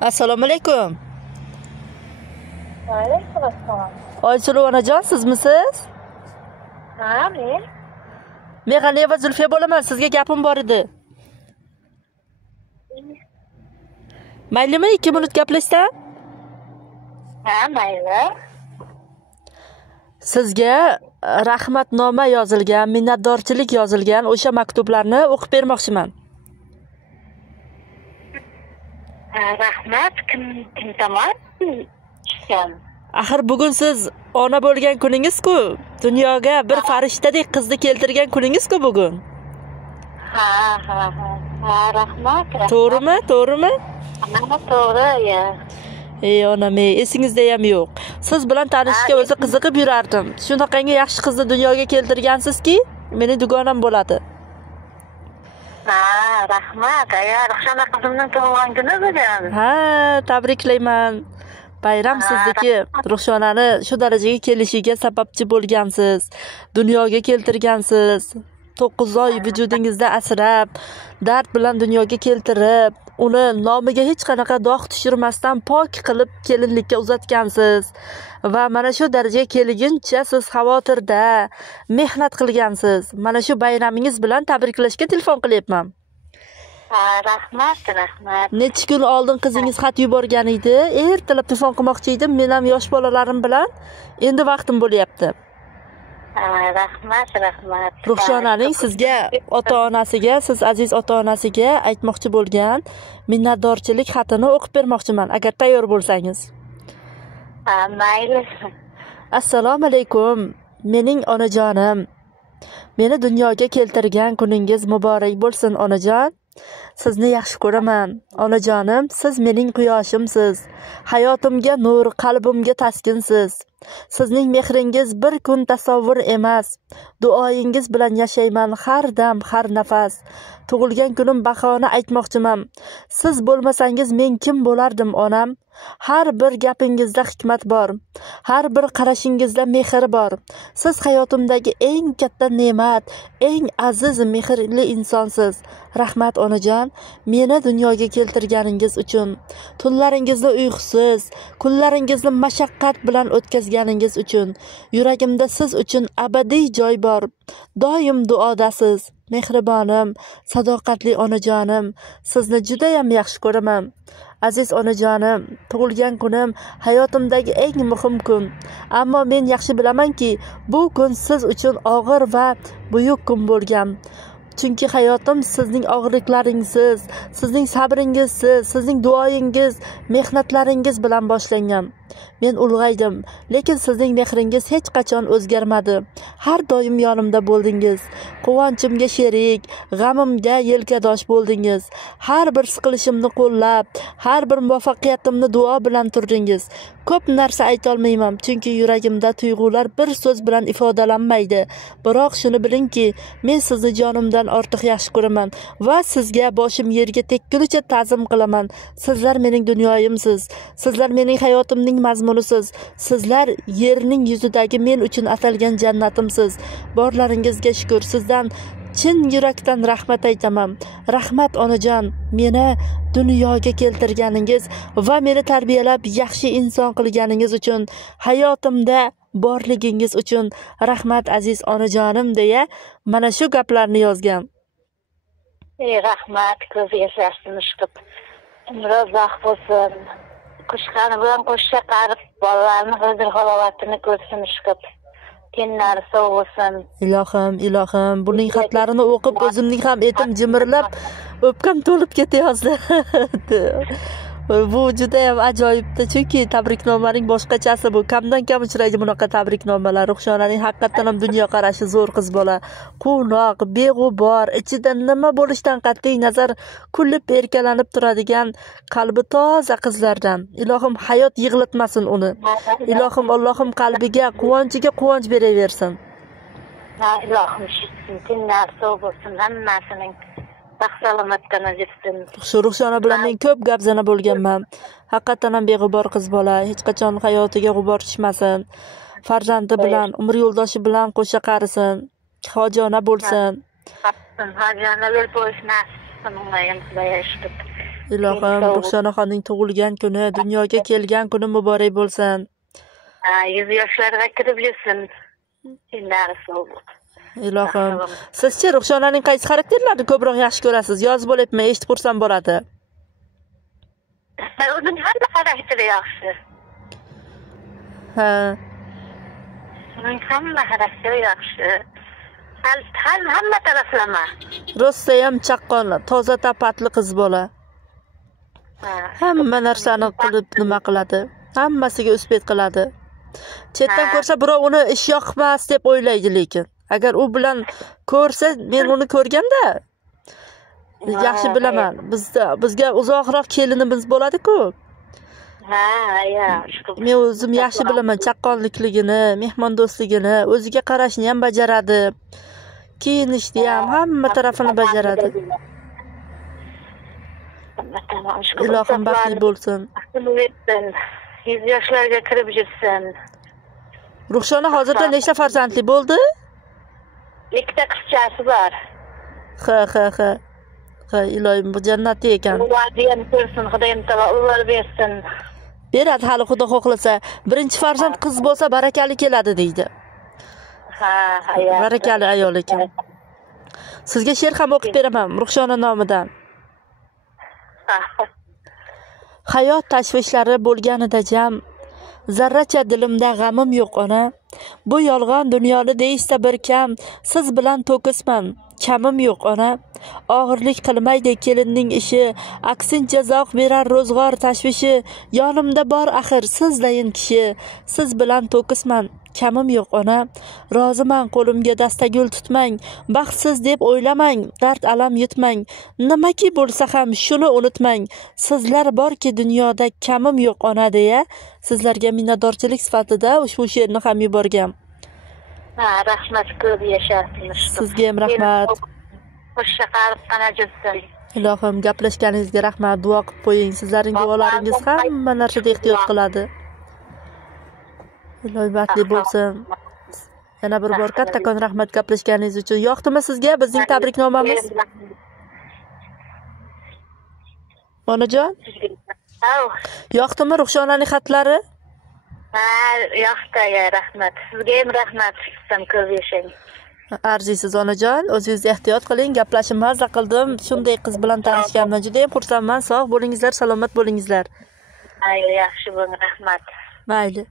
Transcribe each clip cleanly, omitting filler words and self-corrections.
Assalomu alaykum. Alaykum assalom. Oysuluv onajon, sizmisiz? Ha, men. Men G'aniyeva Zulfiya bo'laman. Sizga gapim bor edi. Maylimi 2 minut gaplashsam? Ha, mayli. Sizga rahmatnoma yozilgan, minnatdorchilik yozilgan o'sha maktublarni o'qib bermoqchiman. Rahmat, kim tomon tushgan? Axir bugun siz ona bo'lgan kuningiz-ku. Dunyoga bir farishtadek qizni keltirgan kuningiz-ku bugun. Ha, rahmat. To'g'rimi? To'g'rimi? Ha, to'g'ri, ya. Ey onam, esingizda ham yo'q. Siz bilan tanishishga o'zi qiziqib yurardim. Shunaqangi yaxshi qizni dunyoga keltirgansizki, meni dugonam bo'ladi. Ha, rahmat. Ruxshona qizimning tug'ilgan kuni bugun. Ha, tabriklayman. Bayram sizniki. Ruxshonani shu darajaga kelishiga sababchi bo'lgansiz. Dunyoga keltirgansiz. 9 oy vujudingizda asrab, dard bilan dunyoga keltirib, uni nomiga hech qanaqa dog' tushirmasdan pok qilib kelinlikka uzatgansiz. Va mana shu darajaga kelguncha siz xavotirda mehnat qilgansiz. Mana shu bayramingiz bilan tabriklashga telefon qilyapman. Rahmat. Necha kun oldin qizingiz xat yuborgan edi. Ertalab telefon qilmoqchi edim. Men ham yosh bolalarim bilan endi vaqtim bo'lyapti. Rahmat. Ruxshonaning sizga ota-onasiga, siz aziz ota-onasiga aytmoqchi bo'lgan minnatdorchilik xatini o'qib bermoqchiman, agar tayyor bo'lsangiz. Mayli. Assalomu alaykum. Mening onajonim. Meni dunyoga keltirgan kuningiz muborak bo'lsin, onajon. Sizni yaxshi ko'raman. Onajonim, siz mening quyoshimsiz. Hayotimga nur, qalbimga taskinsiz. Sizning mehringiz bir kun tasavvur emas. Duoyingiz bilan yashayman har dam, har nafas. Tug'ilgan kunim bahona aytmoqchiman. Siz bo'lmasangiz men kim bo'lardim, onam? Har bir gapingizda hikmat bor. Har bir qarashingizda mehr bor. Siz hayotimdagi eng katta ne'mat, eng aziz mehrli insonsiz. Rahmat onajon, meni dunyoga keltirganingiz uchun. Tunlaringizni uyqusiz, kunlaringizni mashaqqat bilan o'tkazganingiz uchun. Yuragimda siz uchun abadiy joy bor. Doim duodasiz. Mehribonim, sadoqatli onajonim, sizni juda ham yaxshi ko'raman. Aziz onajonim, tug'ilgan kunim hayotimdagi eng muhim kun. Ammo men yaxshi bilamanki, bu kun siz uchun og'ir va buyuk kun bo'lgan. Chunki hayotim sizning og'irliklaringsiz, sizning sabringizsiz, sizning duoyingiz, mehnatlaringiz bilan boshlangan. Men ulg'aydim, lekin sizning mehringiz hech qachon o'zgarmadi. Har doim yonimda bo'ldingiz. Quvonchimga sherik, g'amimga yelkadosh bo'ldingiz. Har bir siqilishimni qo'llab, har bir muvaffaqiyatimni duo bilan turdingiz. Ko'p narsa ayta olmayman, chunki yuragimda tuyg'ular bir so'z bilan ifodalanmaydi. Biroq shuni bilingki, men sizni jonimdan ortiq yaxshi ko'raman va sizga boshim yerga tekkunicha ta'zim qilaman. Sizlar mening dunyoyimsiz. Sizlar mening hayotimning mazmunisiz. Sizlar yerning yuzidagi men uchun atalgan jannatimsiz. Borlaringizga shukr. Sizdan chin yurakdan rahmat aytaman. Rahmat onajon, meni dunyoga keltirganingiz va meni tarbiyalab yaxshi inson qilganingiz uchun, hayotimda borligingiz uchun rahmat aziz onajonim deya mana shu gaplarni yozgan. Rahmat, ko'z yashashni chiqib. Umri uzoq bo'lsin. Qushqani bilan qo'shcha qarib, bolalarni huzur halovatini ko'rsin chiqib. Kenlari sog' bo'lsin. Ilohim, buning xatlarini o'qib o'zimning ham etim jimirlab, o'pkam to'lib ketayozdi. Bu juda ham ajoyibdi, chunki tabriknomaning boshqachasi bu. Kamdan kam uchraydi bunaqa tabriknomalar. Ruxshonaning haqiqatan ham dunyo qarashi zo'r qiz bola. Quvnoq, beg'ubor, ichida nima bo'lishidan qat'iy nazar kulib erkalanib turadigan qalbi toza qizlardan. Ilohim hayot yig'latmasin uni. Ilohim Allohim qalbiga, quvonchiga quvonch beraversin. Ilohim shunday sog' bo'lsin hammasining. Salomatdan o'zsin. Ruxshona bilan men ko'p gapzana bo'lganman. Haqiqatan ham beg'ubor qiz bola, hech qachon hayotiga g'ubor tushmasin. Farzandi bilan, umr yo'ldoshi bilan qo'sha qarisin. Hojona bo'lsin. Hojona bo'lsin, nasib qilsin, Ilohim, Ruxshonaxonning tug'ilgan kuni, dunyoga kelgan kuni muborak bo'lsin. 100 yoshlarga kirib yursin. Kunlari sovuq. Ilohim, sizchi Ruxshonaning qaysi xarakterlarini ko'proq yaxshi ko'rasiz? Yozib bo'libmi, eshitib ko'rsam bo'ladi. Uning hamma xarakteri yaxshi. Ha, Uning hamma xarakteri yaxshi. Hamma taraflama. Rossiyam chaqqon, toza tapatli qiz bola. Hamma narsani qilib nima qiladi? Hammasiga uspet qiladi. Chetdan ko'rsa birov uni ish yoqmas deb o'ylaydi lekin. Agar u bilan ko'rsa, men uni ko'rganda yaxshi bilaman. Bizga uzoqroq kelinimiz bo'ladi-ku. Men o'zim yaxshi bilaman chaqqonlikligini, mehmondo'stligini, o'ziga qarashni ham bajaradi. Kiyinishni ham hamma tarafini bajaradi. Ilohim baxtli bo'lsin. 100 yoshlarga kirib yursin. Ruxshona hozirda nechta farzandli bo'ldi? 2 ta qizchasi bor. Ha, ilohim bu jannatda ekan. Ularni ko'rsin, Xudoyim taolo ular bersin. Beradi hali Xudo xohlasa. Birinchi farzand qiz bo'lsa barakali keladi deydi. Barakali ayol ekan. Sizga she'r ham o'qib beraman Ruxshona nomidan. Hayot tashvishlari bo'lganida jam, zarracha dilimda g'amim yo'q ona. Bu yolg'on dunyoni deyishsa bir kam, siz bilan to'kisman, kamim yo'q ona. Og'irlik qilmaydi kelinning ishi, aksincha zavq berar ro'zg'or tashvishi. Yonimda bor axir sizlayin kishi, siz bilan to'kisman, kamim yo'q ona. Roziman qo'limga dastagul tutmang, baxtsiz deb o'ylamang, dard alam yutmang. Nimaki bo'lsa ham shuni unutmang, sizlar borki dunyoda kamim yo'q ona deya sizlarga minnatdorchilik sifatida ushbu she'rni ham yuborgan. Rahmat ko'p yashasiniz. Sizga ham rahmat. Xo'sh qarib qana jutsin. Ilohim, gaplashganingizga rahmat, duo qilib qo'ying. Sizlarning duolaringiz hamma narsada ehtiyot qiladi. Ilohim baxtli bo'lsin. Yana bir bor kattakon rahmat gaplashganingiz uchun. Yoqdimi sizga bizning tabriknomamiz? Onajon? Yoqdimi Ruxshonaning xatlari? Yoqdi, rahmat. Sizga ham rahmat. Sizdan ko'p yashang. Arziysiz onajon, o'zingiz ehtiyot qiling. Gaplashib mazza qildim. Shunday qiz bilan tanishganman. Juda ham xursandman. Sog' bo'lingizlar, salomat bo'lingizlar. Mayli, yaxshi bo'ling, rahmat. Mayli.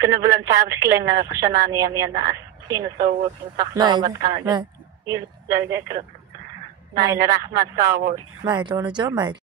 Kuni bilan tabriklayman Ruxshonani ham yana. Seni sog' bo'lsin, salomat qolinglar. Yuzlarga kirib. Mayli, rahmat, sog' bo'ling. Mayli onajon, mayli.